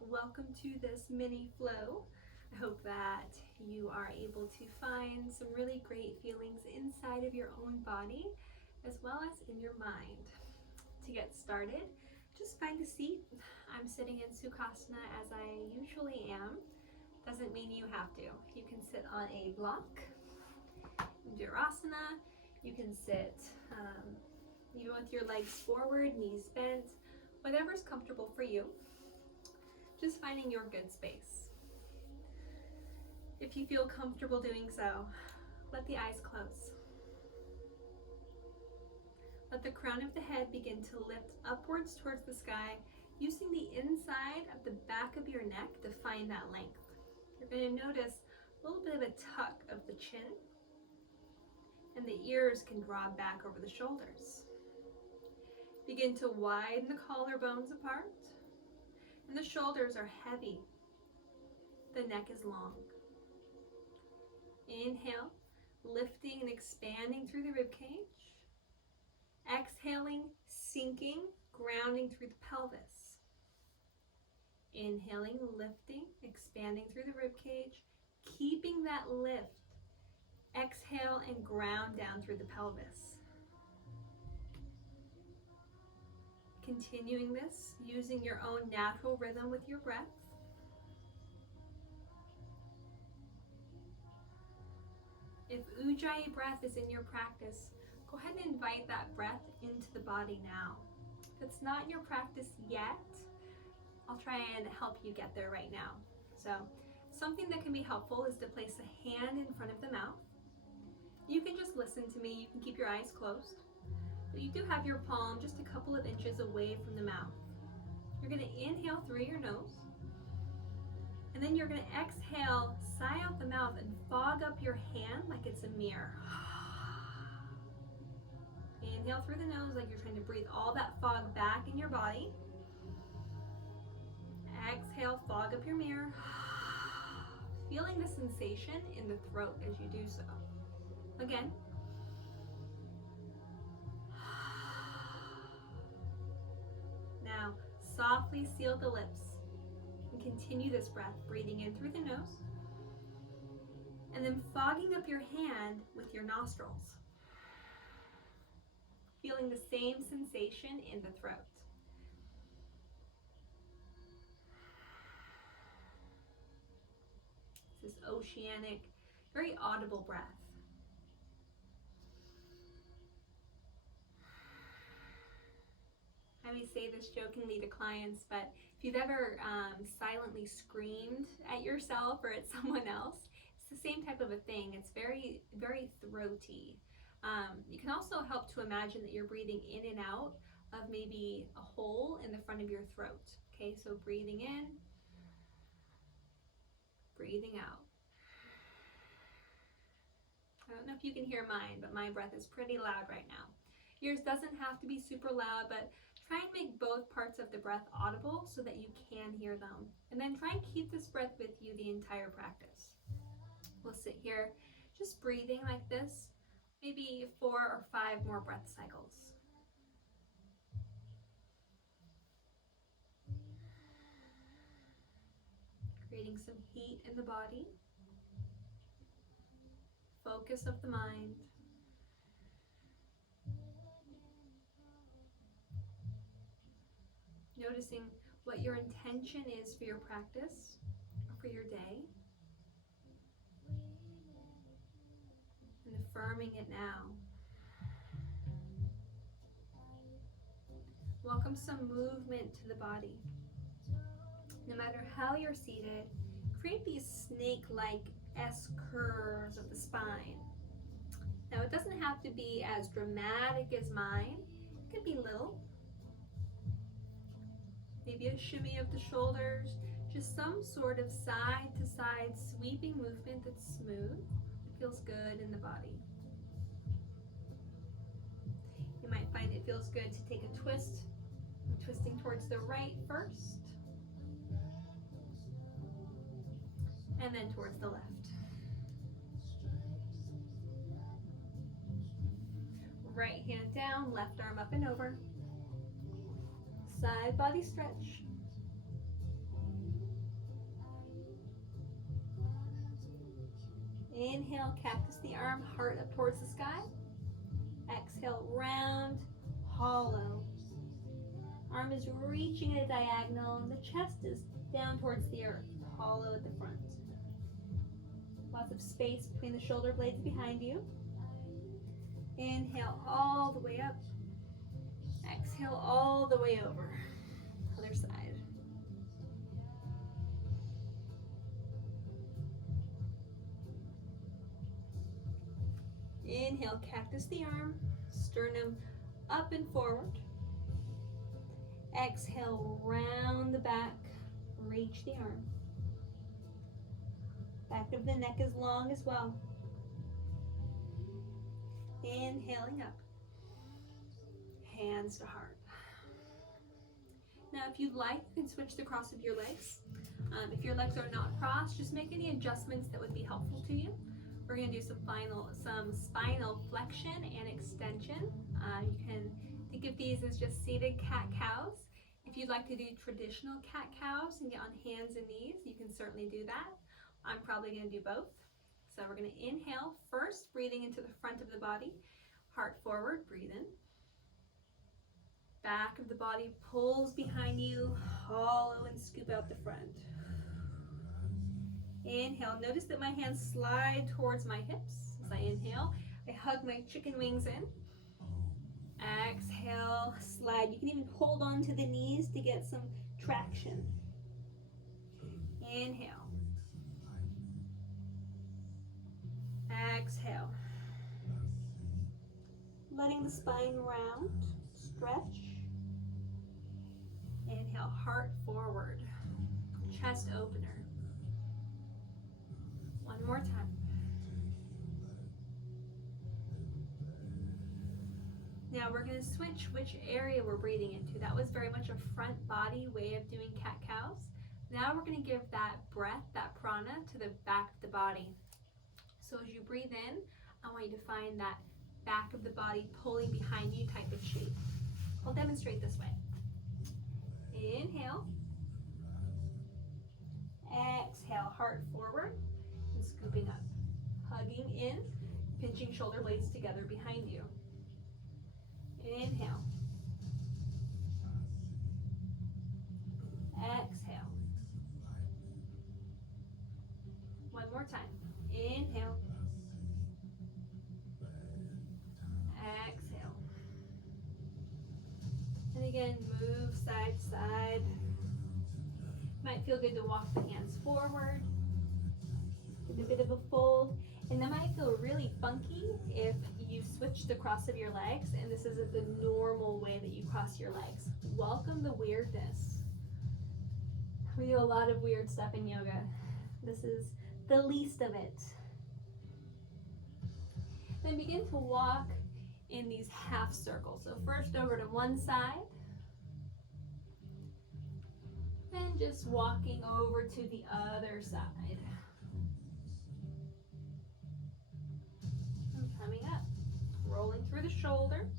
Welcome to this mini flow. I hope that you are able to find some really great feelings inside of your own body as well as in your mind. To get started, just find a seat. I'm sitting in Sukhasana as I usually am. Doesn't mean you have to. You can sit on a block, Durasana. You can sit even with your legs forward, knees bent, whatever's comfortable for you. Just finding your good space. If you feel comfortable doing so, let the eyes close. Let the crown of the head begin to lift upwards towards the sky, using the inside of the back of your neck to find that length. You're going to notice a little bit of a tuck of the chin, and the ears can draw back over the shoulders. Begin to widen the collarbones apart, and the shoulders are heavy. The neck is long. Inhale, lifting and expanding through the rib cage. Exhaling, sinking, grounding through the pelvis. Inhaling, lifting, expanding through the rib cage, keeping that lift. Exhale and ground down through the pelvis. Continuing this, using your own natural rhythm with your breath. If Ujjayi breath is in your practice, go ahead and invite that breath into the body now. If it's not in your practice yet, I'll try and help you get there right now. So, something that can be helpful is to place a hand in front of the mouth. You can just listen to me, you can keep your eyes closed. But you do have your palm just a couple of inches away from the mouth. You're going to inhale through your nose. And then you're going to exhale, sigh out the mouth, and fog up your hand like it's a mirror. Inhale through the nose like you're trying to breathe all that fog back in your body. Exhale, fog up your mirror. Feeling the sensation in the throat as you do so. Again. Now, softly seal the lips and continue this breath, breathing in through the nose and then fogging up your hand with your nostrils. Feeling the same sensation in the throat. This is oceanic, very audible breath. I may say this jokingly to clients, but if you've ever silently screamed at yourself or at someone else, it's the same type of a thing. It's very, very throaty. You can also help to imagine that you're breathing in and out of maybe a hole in the front of your throat. Okay, so breathing in, breathing out. I don't know if you can hear mine, but my breath is pretty loud right now. Yours doesn't have to be super loud, but try and make both parts of the breath audible so that you can hear them. And then try and keep this breath with you the entire practice. We'll sit here just breathing like this, maybe 4 or 5 more breath cycles. Creating some heat in the body. Focus of the mind. Noticing what your intention is for your practice or for your day. And affirming it now. Welcome some movement to the body. No matter how you're seated, create these snake-like S curves of the spine. Now it doesn't have to be as dramatic as mine. It could be little. Maybe a shimmy of the shoulders, just some sort of side-to-side sweeping movement that's smooth. It feels good in the body. You might find it feels good to take a twist. I'm twisting towards the right first, and then towards the left. Right hand down, left arm up and over. Side body stretch. Inhale, cactus the arm, heart up towards the sky. Exhale, round, hollow. Arm is reaching at a diagonal, and the chest is down towards the earth, hollow at the front. Lots of space between the shoulder blades behind you. Inhale all the way up. Exhale all the way over. Other side. Inhale, cactus the arm, sternum up and forward. Exhale, round the back, reach the arm. Back of the neck is long as well. Inhaling up. Hands to heart. Now, if you'd like, you can switch the cross of your legs. If your legs are not crossed, just make any adjustments that would be helpful to you. We're going to do some spinal flexion and extension. You can think of these as just seated cat-cows. If you'd like to do traditional cat-cows and get on hands and knees, you can certainly do that. I'm probably going to do both. So we're going to inhale first, breathing into the front of the body. Heart forward, breathe in. Back of the body pulls behind you, hollow and scoop out the front. Inhale, notice that my hands slide towards my hips. As I inhale, I hug my chicken wings in. Exhale, slide. You can even hold on to the knees to get some traction. Inhale. Exhale. Letting the spine round, stretch. Inhale, heart forward, chest opener. One more time. Now we're going to switch which area we're breathing into. That was very much a front body way of doing cat-cows. Now we're going to give that breath, that prana, to the back of the body. So as you breathe in, I want you to find that back of the body pulling behind you type of shape. I'll demonstrate this way. Inhale. Exhale, heart forward and scooping up. Hugging in, pinching shoulder blades together behind you. Inhale. Exhale. One more time. Inhale. Exhale. And again, move side to side. Might feel good to walk the hands forward. Get a bit of a fold. And that might feel really funky if you switch the cross of your legs and this isn't the normal way that you cross your legs. Welcome the weirdness. We do a lot of weird stuff in yoga. This is the least of it. Then begin to walk in these half circles. So first over to one side. Then just walking over to the other side. And coming up. Rolling through the shoulders.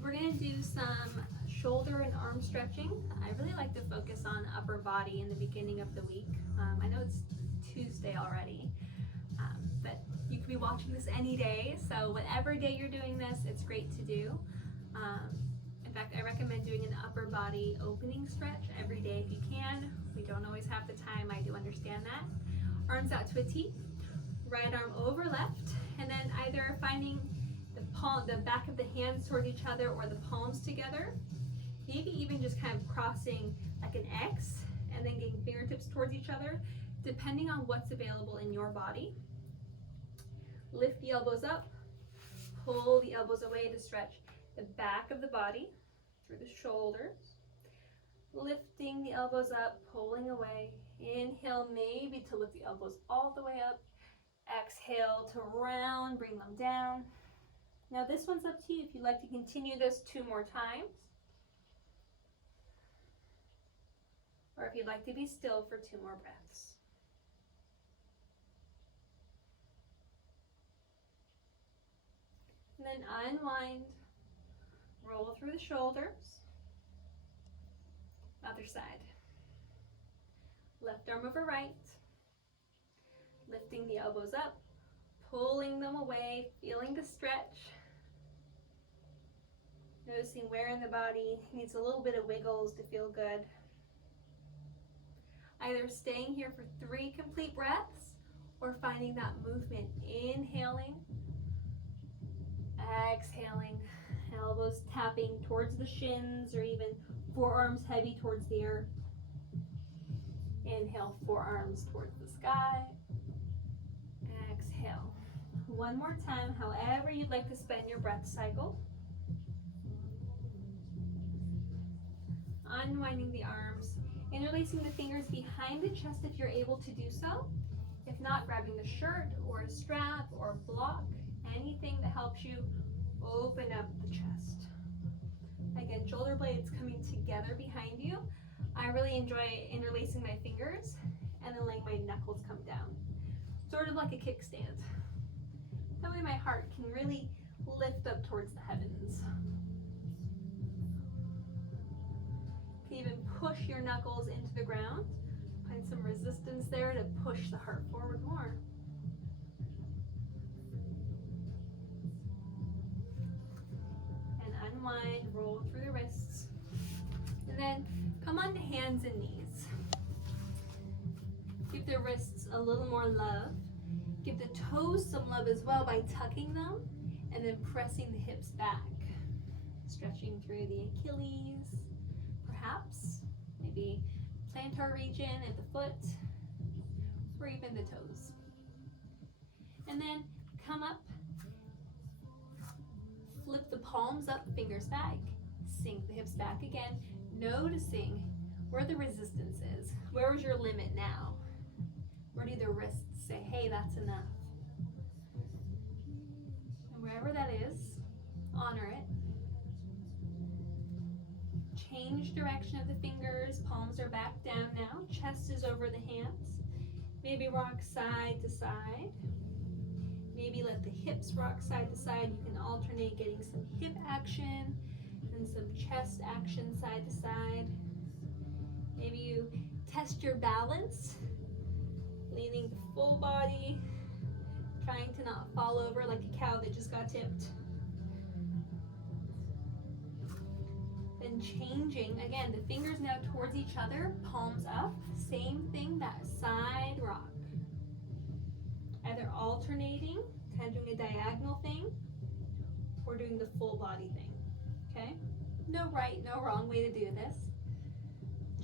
We're going to do some shoulder and arm stretching. I really like to focus on upper body in the beginning of the week. I know it's Tuesday already, but you could be watching this any day, so whatever day you're doing this, it's great to do. In fact, I recommend doing an upper body opening stretch every day if you can. We don't always have the time, I do understand that. Arms out to a T, right arm over left, and then either finding the back of the hands toward each other or the palms together. Maybe even just kind of crossing like an X and then getting fingertips towards each other, depending on what's available in your body. Lift the elbows up, pull the elbows away to stretch the back of the body through the shoulders. Lifting the elbows up, pulling away. Inhale maybe to lift the elbows all the way up. Exhale to round, bring them down. Now this one's up to you if you'd like to continue this 2 more times, or if you'd like to be still for 2 more breaths. And then unwind. Roll through the shoulders. Other side. Left arm over right. Lifting the elbows up, pulling them away, feeling the stretch. Noticing where in the body needs a little bit of wiggles to feel good. Either staying here for 3 complete breaths or finding that movement. Inhaling, exhaling, elbows tapping towards the shins or even forearms heavy towards the earth. Inhale, forearms towards the sky. Exhale. One more time, however you'd like to spend your breath cycle. Unwinding the arms, interlacing the fingers behind the chest if you're able to do so. If not, grabbing the shirt or a strap or a block, anything that helps you open up the chest. Again, shoulder blades coming together behind you. I really enjoy interlacing my fingers and then letting my knuckles come down. Sort of like a kickstand. That way my heart can really lift up towards the heavens. You can even push your knuckles into the ground. Find some resistance there to push the heart forward more. And unwind, roll through the wrists. And then come on to hands and knees. Give the wrists a little more love. Give the toes some love as well by tucking them and then pressing the hips back. Stretching through the Achilles, perhaps, maybe plantar region at the foot, or even the toes. And then come up, flip the palms up, fingers back, sink the hips back again, noticing where the resistance is. Where is your limit now? Where do the wrists say, hey, that's enough? And wherever that is, honor it. Change direction of the fingers, palms are back down now, chest is over the hands. Maybe rock side to side. Maybe let the hips rock side to side. You can alternate getting some hip action and some chest action side to side. Maybe you test your balance, leaning the full body, trying to not fall over like a cow that just got tipped. Then changing, again, the fingers now towards each other, palms up, same thing, that side rock. Either alternating, kind of doing a diagonal thing, or doing the full body thing, okay? No right, no wrong way to do this.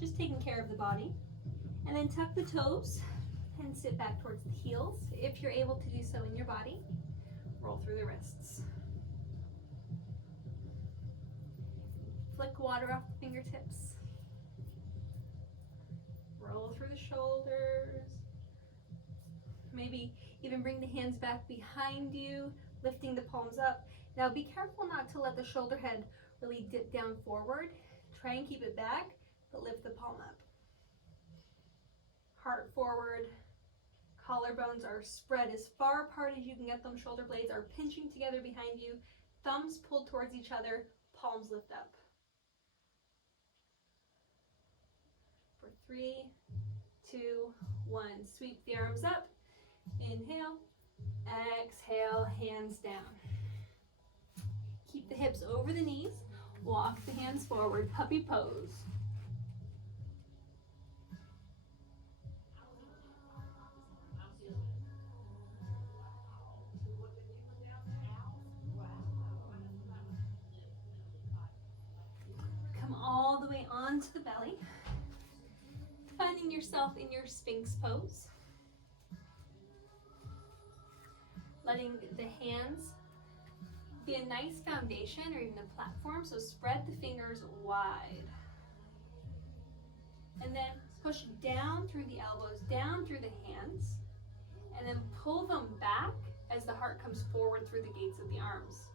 Just taking care of the body. And then tuck the toes and sit back towards the heels. If you're able to do so in your body, roll through the wrists. Flick water off the fingertips. Roll through the shoulders. Maybe even bring the hands back behind you, lifting the palms up. Now be careful not to let the shoulder head really dip down forward. Try and keep it back, but lift the palm up. Heart forward. Collarbones are spread as far apart as you can get them. Shoulder blades are pinching together behind you. Thumbs pulled towards each other. Palms lift up. For 3, 2, 1. Sweep the arms up. Inhale. Exhale, hands down. Keep the hips over the knees. Walk the hands forward. Puppy pose. Come all the way onto the belly. Finding yourself in your Sphinx pose. Letting the hands be a nice foundation or even a platform, so spread the fingers wide. And then push down through the elbows, down through the hands, and then pull them back as the heart comes forward through the gates of the arms.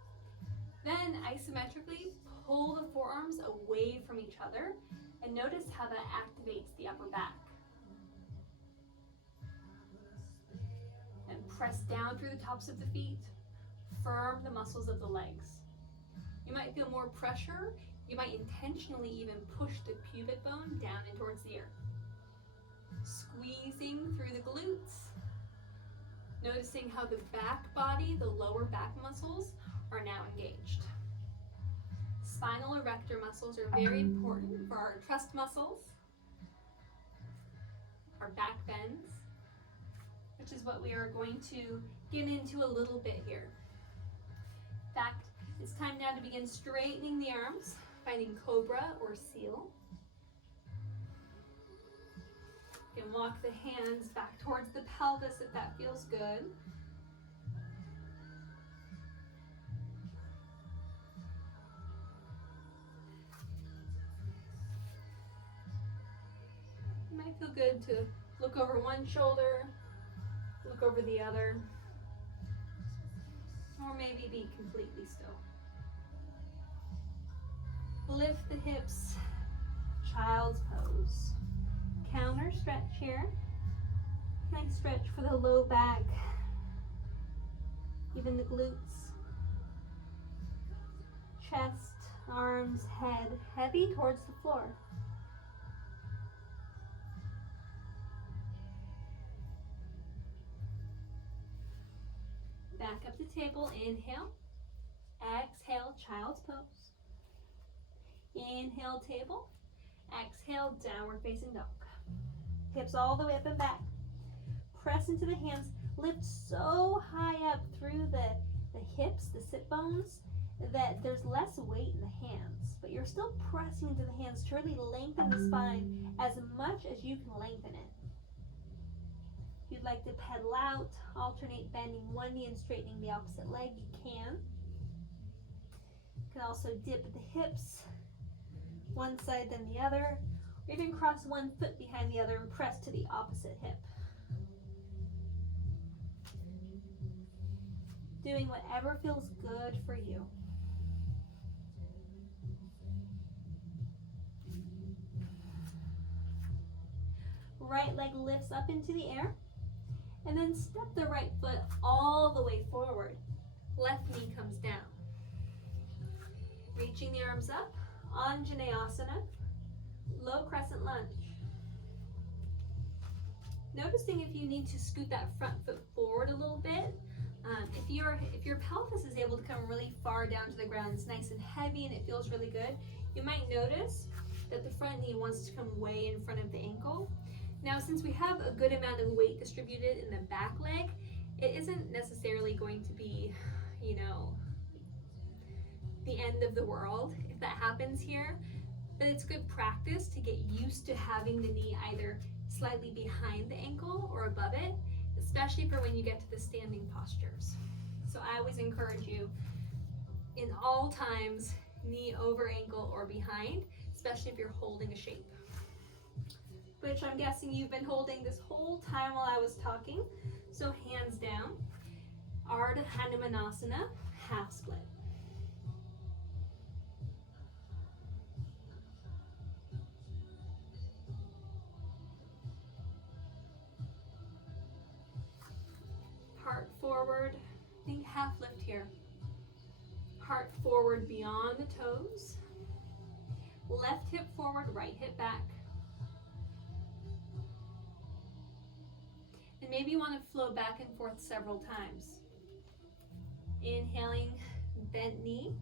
Then isometrically pull the forearms away from each other and notice how that activates the upper back. And press down through the tops of the feet, firm the muscles of the legs. You might feel more pressure. You might intentionally even push the pubic bone down and towards the earth. Squeezing through the glutes. Noticing how the back body, the lower back muscles, are now engaged. Spinal erector muscles are very important for our trust muscles, our back bends, which is what we are going to get into a little bit here. In fact, it's time now to begin straightening the arms, finding cobra or seal. You can walk the hands back towards the pelvis if that feels good. It might feel good to look over one shoulder, look over the other, or maybe be completely still. Lift the hips, child's pose. Counter stretch here. Nice stretch for the low back, even the glutes. Chest, arms, head, heavy towards the floor. Back up to table, inhale. Exhale, child's pose. Inhale, table. Exhale, downward facing dog. Hips all the way up and back. Press into the hands. Lift so high up through the hips, the sit bones, that there's less weight in the hands. But you're still pressing into the hands to really lengthen the spine as much as you can lengthen it. If you'd like to pedal out, alternate bending one knee and straightening the opposite leg, you can. You can also dip the hips, one side then the other, or even cross one foot behind the other and press to the opposite hip. Doing whatever feels good for you. Right leg lifts up into the air, and then step the right foot all the way forward. Left knee comes down. Reaching the arms up, Anjaneyasana, low crescent lunge. Noticing if you need to scoot that front foot forward a little bit. If your pelvis is able to come really far down to the ground, it's nice and heavy and it feels really good, you might notice that the front knee wants to come way in front of the ankle. Now, since we have a good amount of weight distributed in the back leg, it isn't necessarily going to be, the end of the world if that happens here, but it's good practice to get used to having the knee either slightly behind the ankle or above it, especially for when you get to the standing postures. So I always encourage you, in all times, knee over ankle or behind, especially if you're holding a shape, which I'm guessing you've been holding this whole time while I was talking. So hands down, Ardha Hanumanasana, half split. Heart forward, think half lift here. Heart forward beyond the toes. Left hip forward, right hip back. And maybe you want to flow back and forth several times. Inhaling, bent knee.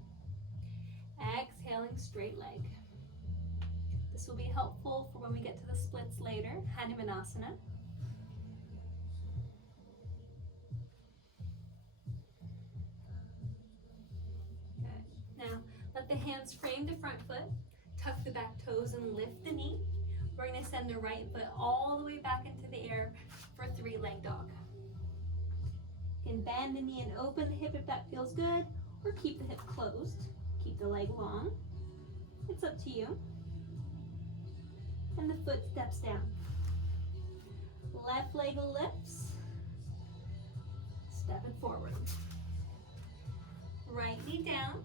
Exhaling, straight leg. This will be helpful for when we get to the splits later, Hanumanasana. Okay. Now, let the hands frame the front foot, tuck the back toes and lift the knee. We're going to send the right foot all the way back into the air for three-leg dog. You can bend the knee and open the hip if that feels good, or keep the hip closed. Keep the leg long. It's up to you. And the foot steps down. Left leg lifts. Step it forward. Right knee down.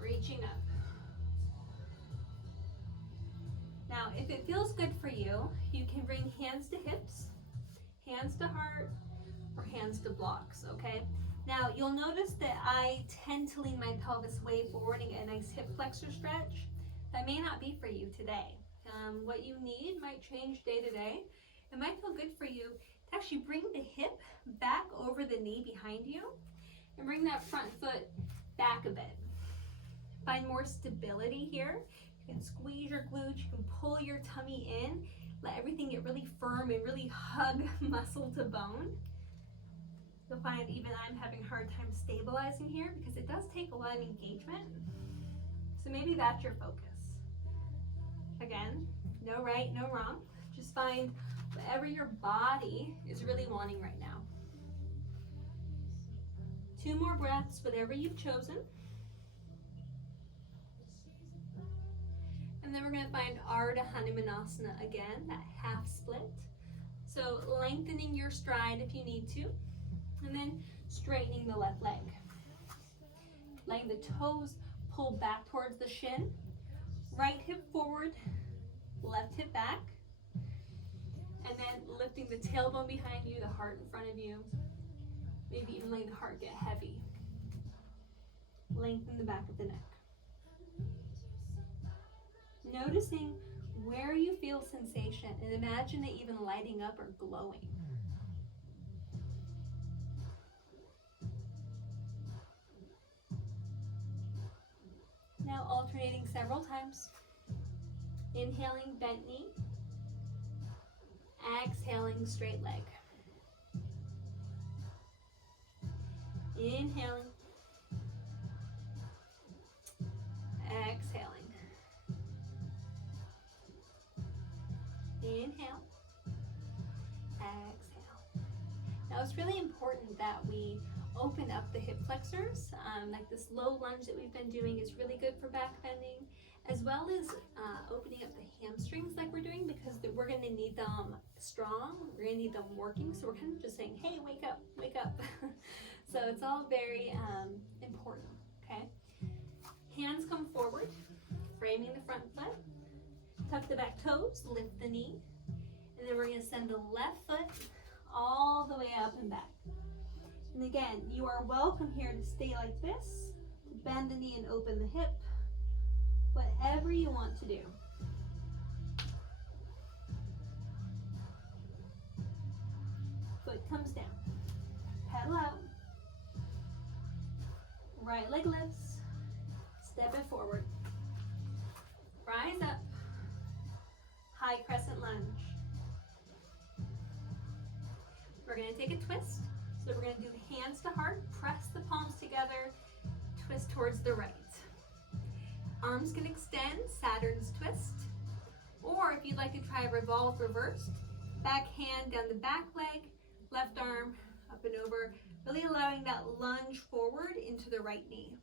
Reaching up. Now, if it feels good for you, you can bring hands to hips, hands to heart, or hands to blocks, okay? Now you'll notice that I tend to lean my pelvis way forward and get a nice hip flexor stretch. That may not be for you today. What you need might change day to day. It might feel good for you to actually bring the hip back over the knee behind you and bring that front foot back a bit. Find more stability here. You can squeeze your glutes, you can pull your tummy in, let everything get really firm and really hug muscle to bone. You'll find even I'm having a hard time stabilizing here because it does take a lot of engagement. So maybe that's your focus. Again, no right, no wrong. Just find whatever your body is really wanting right now. 2 more breaths, whatever you've chosen. And then we're going to find Ardha Hanumanasana again, that half split. So lengthening your stride if you need to. And then straightening the left leg. Letting the toes pull back towards the shin. Right hip forward, left hip back. And then lifting the tailbone behind you, the heart in front of you. Maybe even letting the heart get heavy. Lengthen the back of the neck. Noticing where you feel sensation and imagine it even lighting up or glowing. Now alternating several times. Inhaling, bent knee. Exhaling, straight leg. Inhaling. Exhaling. Inhale. Exhale. Now it's really important that we open up the hip flexors. Like this low lunge that we've been doing is really good for back bending, as well as opening up the hamstrings like we're doing, because we're going to need them strong, we're going to need them working, so we're kind of just saying, hey, wake up, wake up. So it's all very important, okay? Hands come forward, framing the front foot, tuck the back toes, lift the knee, and then we're going to send the left foot all the way up and back. And again, you are welcome here to stay like this, to bend the knee and open the hip, whatever you want to do. Foot comes down, pedal out, right leg lifts, step it forward, rise up, high crescent lunge. We're going to take a twist. So we're going to do hands to heart, press the palms together, twist towards the right. Arms can extend, Saturn's twist. Or if you'd like to try revolve reversed, back hand down the back leg, left arm up and over, really allowing that lunge forward into the right knee.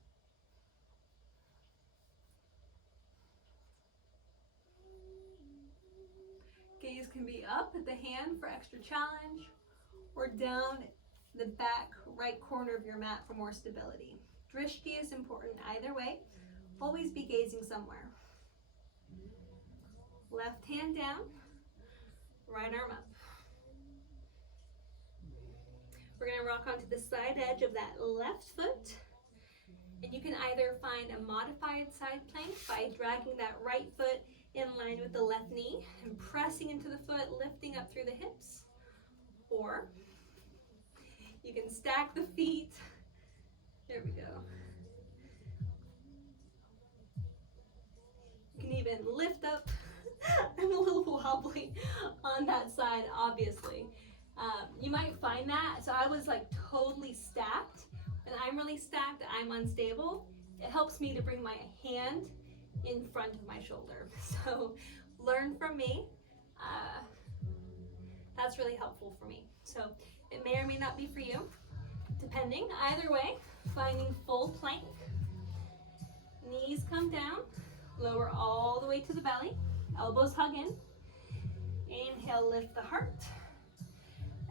Gaze can be up at the hand for extra challenge, or down the back right corner of your mat for more stability. Drishti is important either way. Always be gazing somewhere. Left hand down, right arm up. We're going to rock onto the side edge of that left foot. And you can either find a modified side plank by dragging that right foot in line with the left knee and pressing into the foot, lifting up through the hips. Or you can stack the feet. There we go. You can even lift up. I'm a little wobbly on that side, obviously. You might find that. So I was like totally stacked. And I'm really stacked, I'm unstable. It helps me to bring my hand in front of my shoulder. So learn from me. That's really helpful for me. So it may or may not be for you, depending. Either way, finding full plank. Knees come down, lower all the way to the belly. Elbows hug in. Inhale, lift the heart.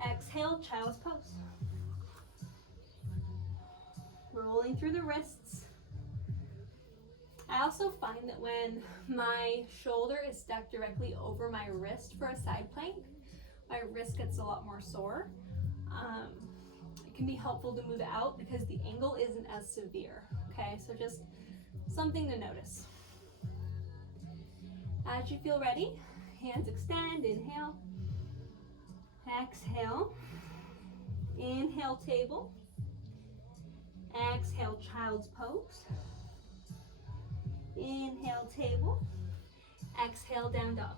Exhale, child's pose. Rolling through the wrists. I also find that when my shoulder is stuck directly over my wrist for a side plank, my wrist gets a lot more sore. It can be helpful to move out because the angle isn't as severe, okay? So just something to notice. As you feel ready, hands extend, inhale, exhale, inhale table, exhale child's pose, inhale table, exhale down dog.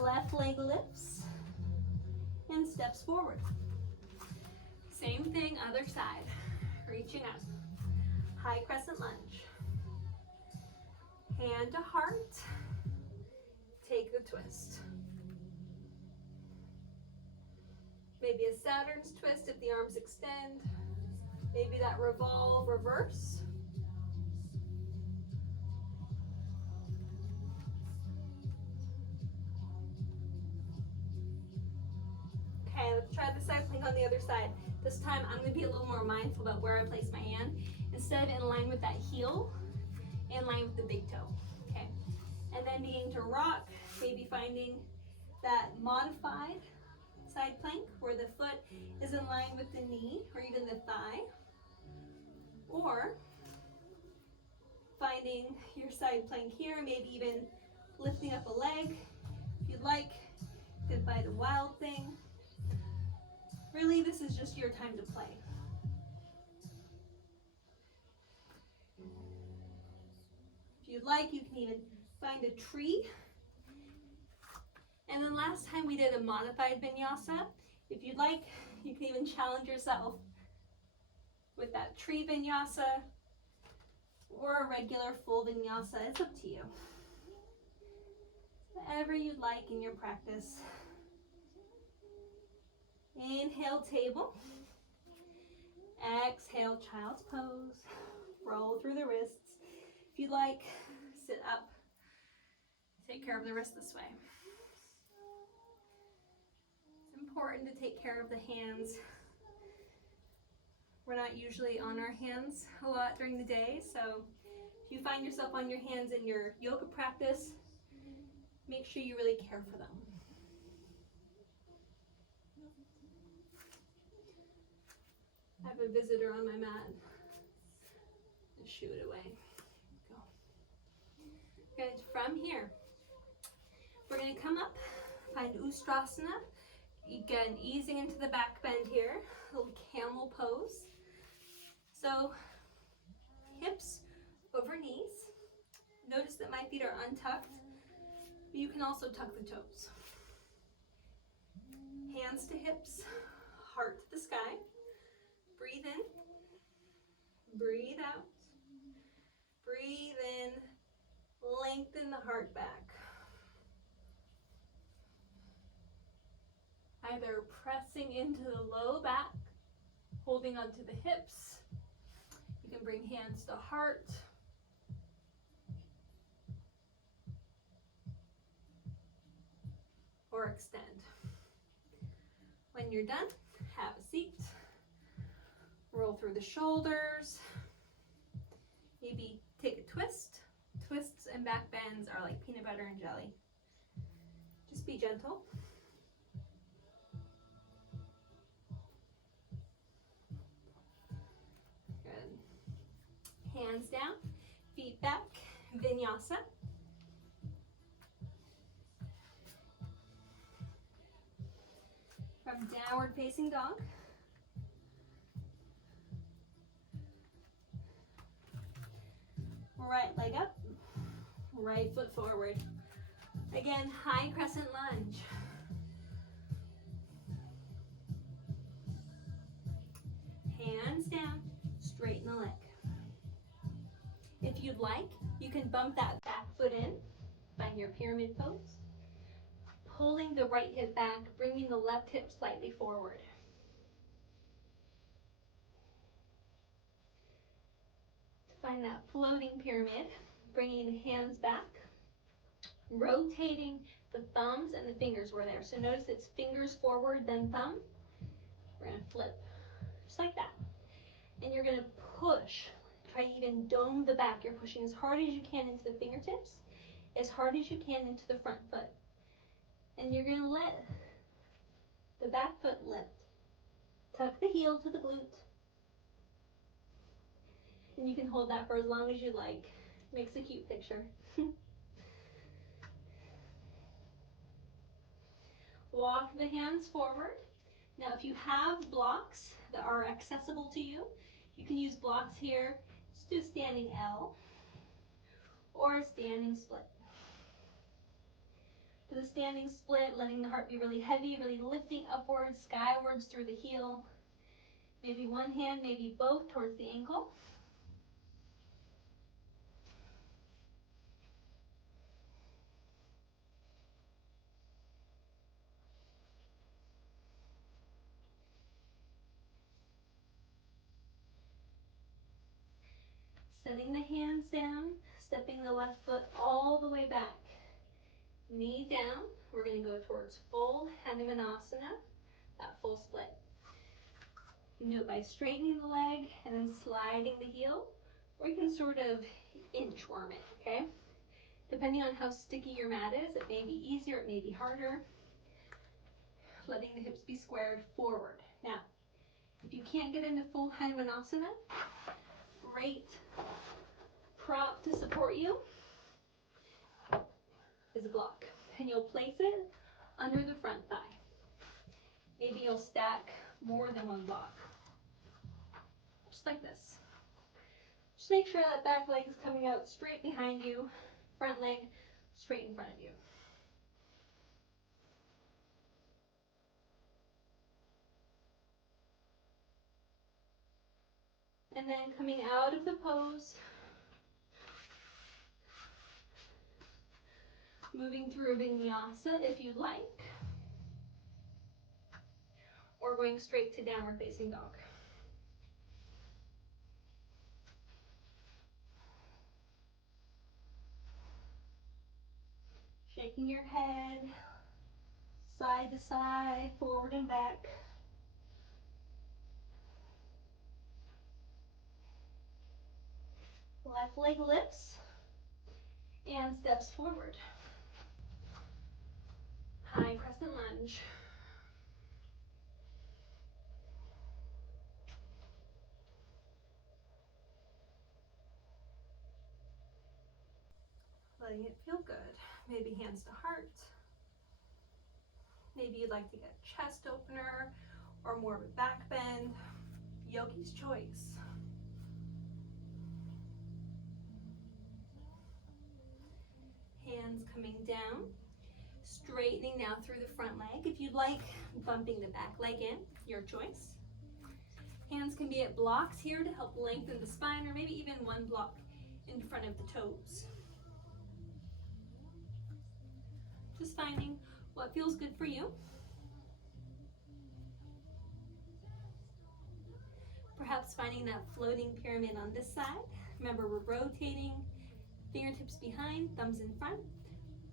Left leg lifts and steps forward. Same thing, other side. Reaching up. High crescent lunge. Hand to heart. Take the twist. Maybe a Saturn's twist if the arms extend. Maybe that revolve reverse. Okay, let's try the side plank on the other side. This time I'm going to be a little more mindful about where I place my hand. Instead of in line with that heel, in line with the big toe. Okay, and then beginning to rock, maybe finding that modified side plank where the foot is in line with the knee or even the thigh. Or finding your side plank here, maybe even lifting up a leg. If you'd like, you could find a wild thing. Really, this is just your time to play. If you'd like, you can even find a tree. And then last time we did a modified vinyasa. If you'd like, you can even challenge yourself with that tree vinyasa or a regular full vinyasa. It's up to you. Whatever you'd like in your practice. Inhale, table. Exhale, child's pose. Roll through the wrists. If you'd like, sit up. Take care of the wrist this way. It's important to take care of the hands. We're not usually on our hands a lot during the day, so if you find yourself on your hands in your yoga practice, make sure you really care for them. I have a visitor on my mat. Just shoo it away. Go. Okay, from here, we're going to come up, find Ustrasana. Again, easing into the back bend here, a little camel pose. So, hips over knees. Notice that my feet are untucked, but you can also tuck the toes. Hands to hips, heart to the sky. Breathe in, breathe out. Breathe in, lengthen the heart back. Either pressing into the low back, holding onto the hips. You can bring hands to heart. Or extend. When you're done, have a seat. Roll through the shoulders. Maybe take a twist. Twists and back bends are like peanut butter and jelly. Just be gentle. Good. Hands down, feet back, vinyasa. From downward facing dog. Right leg up, right foot forward. Again, high crescent lunge. Hands down, straighten the leg. If you'd like, you can bump that back foot in, find your pyramid pose. Pulling the right hip back, bringing the left hip slightly forward. Find that floating pyramid, bringing the hands back, rotating the thumbs and the fingers were there. So notice it's fingers forward, then thumb. We're gonna flip, just like that. And you're gonna push, try to even dome the back. You're pushing as hard as you can into the fingertips, as hard as you can into the front foot. And you're gonna let the back foot lift. Tuck the heel to the glute. And you can hold that for as long as you like. Makes a cute picture. Walk the hands forward. Now if you have blocks that are accessible to you, you can use blocks here. Just do a standing L or a standing split. For the standing split, letting the heart be really heavy, really lifting upwards, skywards through the heel. Maybe one hand, maybe both towards the ankle. Setting the hands down, stepping the left foot all the way back. Knee down. We're going to go towards full Hanumanasana, that full split. You can do it by straightening the leg and then sliding the heel, or you can sort of inchworm it, okay? Depending on how sticky your mat is, it may be easier, it may be harder. Letting the hips be squared forward. Now, if you can't get into full Hanumanasana, great prop to support you is a block. And you'll place it under the front thigh. Maybe you'll stack more than one block. Just like this. Just make sure that back leg is coming out straight behind you, front leg straight in front of you. And then coming out of the pose, moving through a vinyasa if you'd like, or going straight to downward facing dog. Shaking your head, side to side, forward and back. Left leg lifts and steps forward. High crescent lunge. Letting it feel good. Maybe hands to heart. Maybe you'd like to get a chest opener or more of a back bend. Yogi's choice. Hands coming down. Straightening now through the front leg. If you'd like, bumping the back leg in, your choice. Hands can be at blocks here to help lengthen the spine, or maybe even one block in front of the toes. Just finding what feels good for you. Perhaps finding that floating pyramid on this side. Remember, we're rotating, fingertips behind, thumbs in front.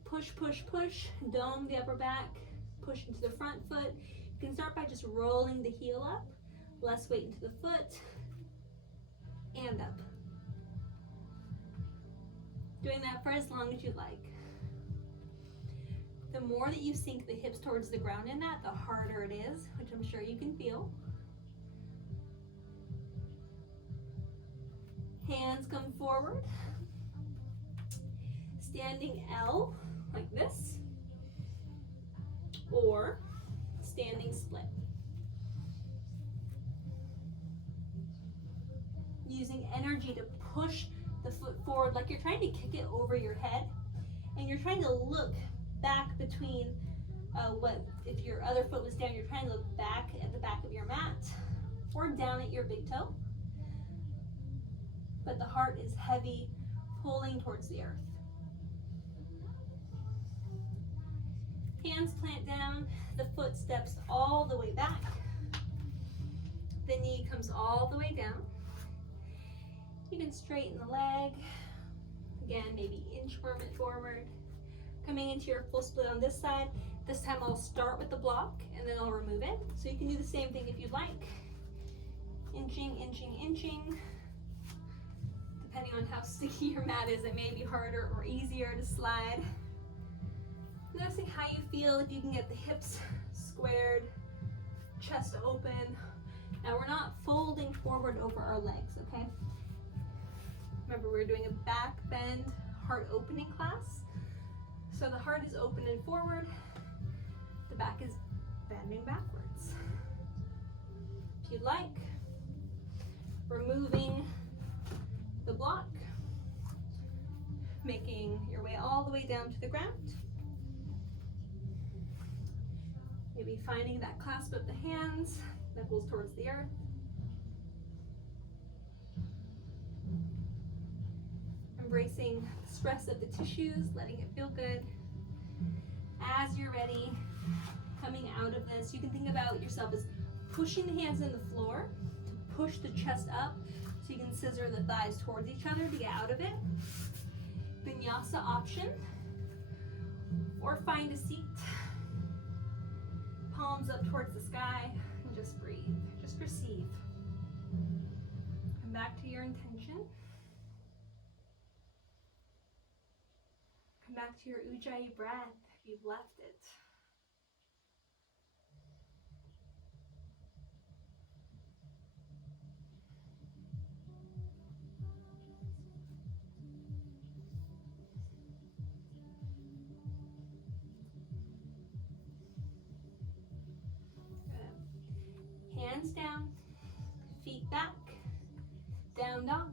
Push, push, push, dome the upper back, push into the front foot. You can start by just rolling the heel up, less weight into the foot, and up. Doing that for as long as you like. The more that you sink the hips towards the ground in that, the harder it is, which I'm sure you can feel. Hands come forward. Standing L, like this, or standing split. Using energy to push the foot forward like you're trying to kick it over your head, and you're trying to look back between if your other foot was down, you're trying to look back at the back of your mat or down at your big toe. But the heart is heavy, pulling towards the earth. Hands plant down, the foot steps all the way back. The knee comes all the way down. You can straighten the leg. Again, maybe inchworm it forward. Coming into your full split on this side. This time I'll start with the block and then I'll remove it. So you can do the same thing if you'd like. Inching, inching, inching. Depending on how sticky your mat is, it may be harder or easier to slide. Noticing how you feel, if you can get the hips squared, chest open, And we're not folding forward over our legs, okay? Remember, we're doing a back bend heart opening class. So the heart is open and forward, the back is bending backwards. If you'd like, removing the block, making your way all the way down to the ground. Maybe finding that clasp of the hands, knuckles towards the earth. Embracing the stress of the tissues, letting it feel good. As you're ready, coming out of this, you can think about yourself as pushing the hands in the floor to push the chest up so you can scissor the thighs towards each other to get out of it. Vinyasa option, or find a seat. Palms up towards the sky, and just breathe, just receive. Come back to your intention. Come back to your Ujjayi breath if you've left it. Hands down, feet back, down dog.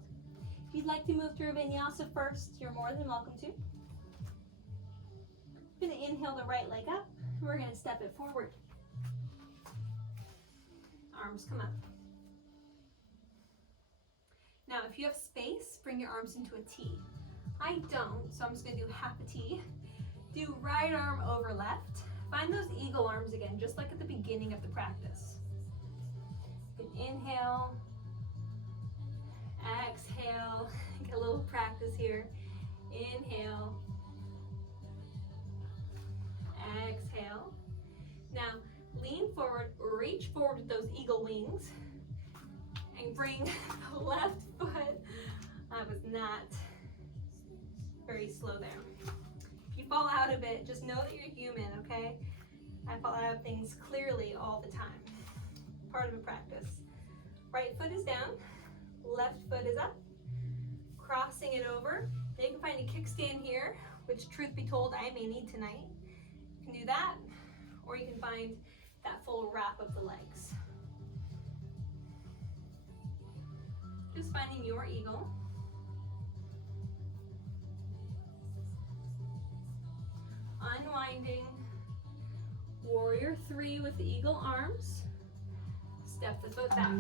If you'd like to move through vinyasa first, you're more than welcome to. We're going to inhale the right leg up. We're going to step it forward. Arms come up. Now, if you have space, bring your arms into a T. I don't, so I'm just going to do half a T. Do right arm over left. Find those eagle arms again, just like at the beginning of the practice. Inhale, exhale, get a little practice here. Inhale, exhale. Now lean forward, reach forward with those eagle wings, and bring the left foot. I was not very slow there. If you fall out of it, just know that you're human, okay? I fall out of things clearly all the time. Part of a practice. Right foot is down, left foot is up, crossing it over. Now you can find a kickstand here, which truth be told, I may need tonight. You can do that, or you can find that full wrap of the legs. Just finding your eagle. Unwinding, warrior three with the eagle arms. Step the foot back.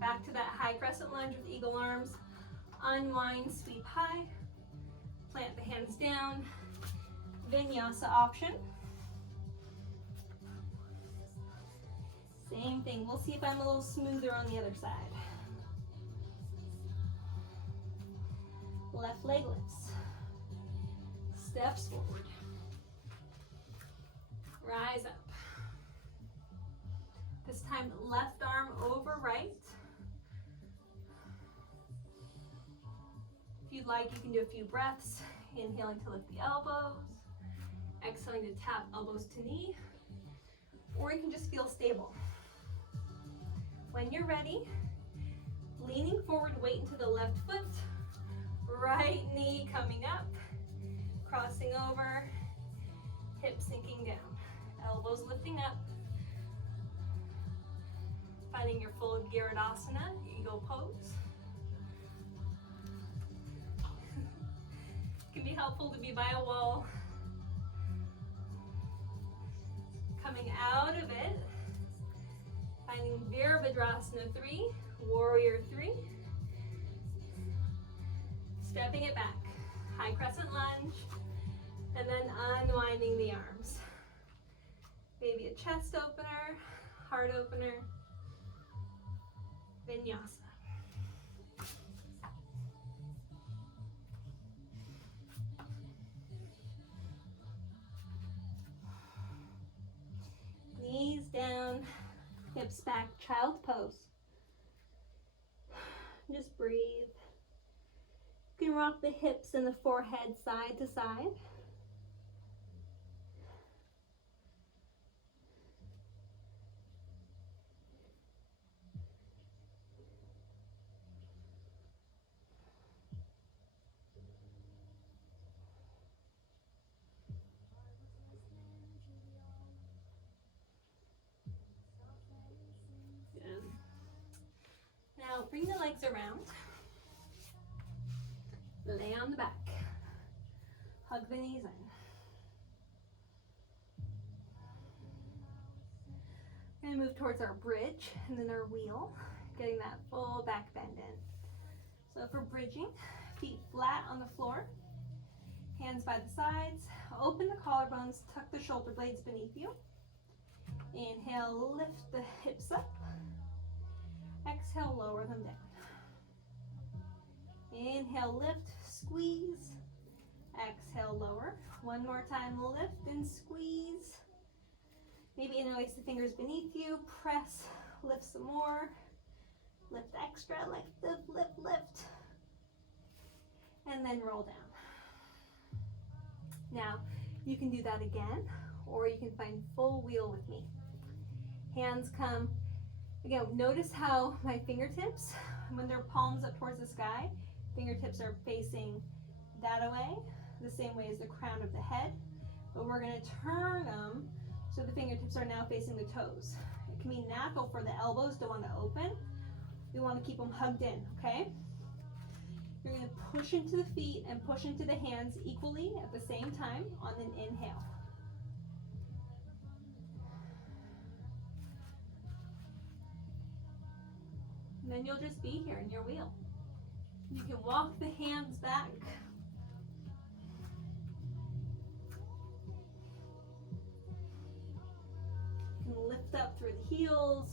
Back to that high crescent lunge with eagle arms. Unwind, sweep high. Plant the hands down. Vinyasa option. Same thing. We'll see if I'm a little smoother on the other side. Left leg lifts. Steps forward. Rise up. This time, left arm over right. If you'd like, you can do a few breaths. Inhaling to lift the elbows. Exhaling to tap elbows to knee. Or you can just feel stable. When you're ready, leaning forward, weight into the left foot. Right knee coming up. Crossing over. Hips sinking down. Elbows lifting up. Finding your full Giridasana, eagle pose. It can be helpful to be by a wall. Coming out of it, finding Virabhadrasana 3, warrior 3. Stepping it back, high crescent lunge, and then unwinding the arms. Maybe a chest opener, heart opener. Vinyasa. Knees down, hips back, child's pose. Just breathe. You can rock the hips and the forehead side to side. Bring the legs around. Lay on the back. Hug the knees in. We're going to move towards our bridge and then our wheel, getting that full back bend in. So for bridging, feet flat on the floor, hands by the sides, open the collarbones, tuck the shoulder blades beneath you. Inhale, lift the hips up. Exhale, lower them down. Inhale, lift, squeeze. Exhale, lower. One more time, lift and squeeze. Maybe interlace the fingers beneath you, press, lift some more. Lift extra, lift, lift, lift, lift. And then roll down. Now, you can do that again, or you can find full wheel with me. Hands come, again, notice how my fingertips, when they're palms up towards the sky, fingertips are facing that away, the same way as the crown of the head. But we're gonna turn them so the fingertips are now facing the toes. It can be natural for the elbows to want to open. We want to keep them hugged in, okay? You're going to push into the feet and push into the hands equally at the same time on an inhale. And then you'll just be here in your wheel. You can walk the hands back. You can lift up through the heels.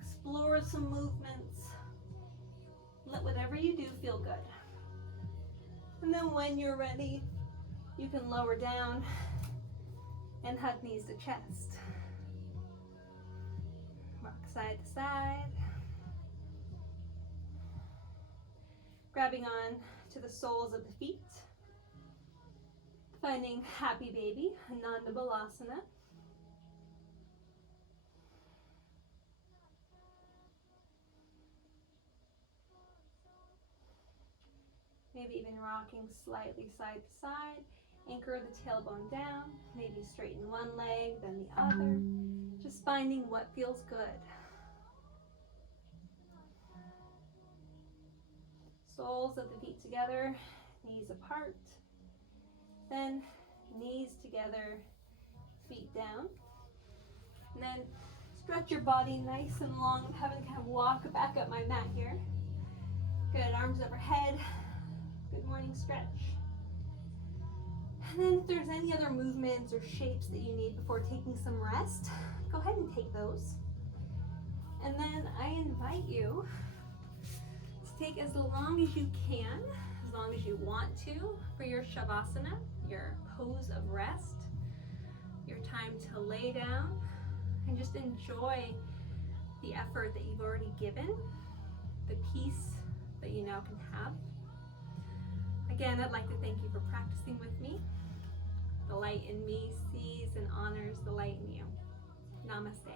Explore some movements. Let whatever you do feel good. And then when you're ready, you can lower down and hug knees to chest. Rock side to side. Grabbing on to the soles of the feet. Finding happy baby, Ananda Balasana. Maybe even rocking slightly side to side. Anchor the tailbone down. Maybe straighten one leg, then the other. Just finding what feels good. Soles of the feet together, knees apart. Then knees together, feet down. And then stretch your body nice and long. I'm having to kind of walk back up my mat here. Good, arms overhead. Good morning stretch. And then if there's any other movements or shapes that you need before taking some rest, go ahead and take those. And then I invite you to take as long as you can, as long as you want to, for your Shavasana, your pose of rest, your time to lay down, and just enjoy the effort that you've already given, the peace that you now can have. Again, I'd like to thank you for practicing with me. The light in me sees and honors the light in you. Namaste.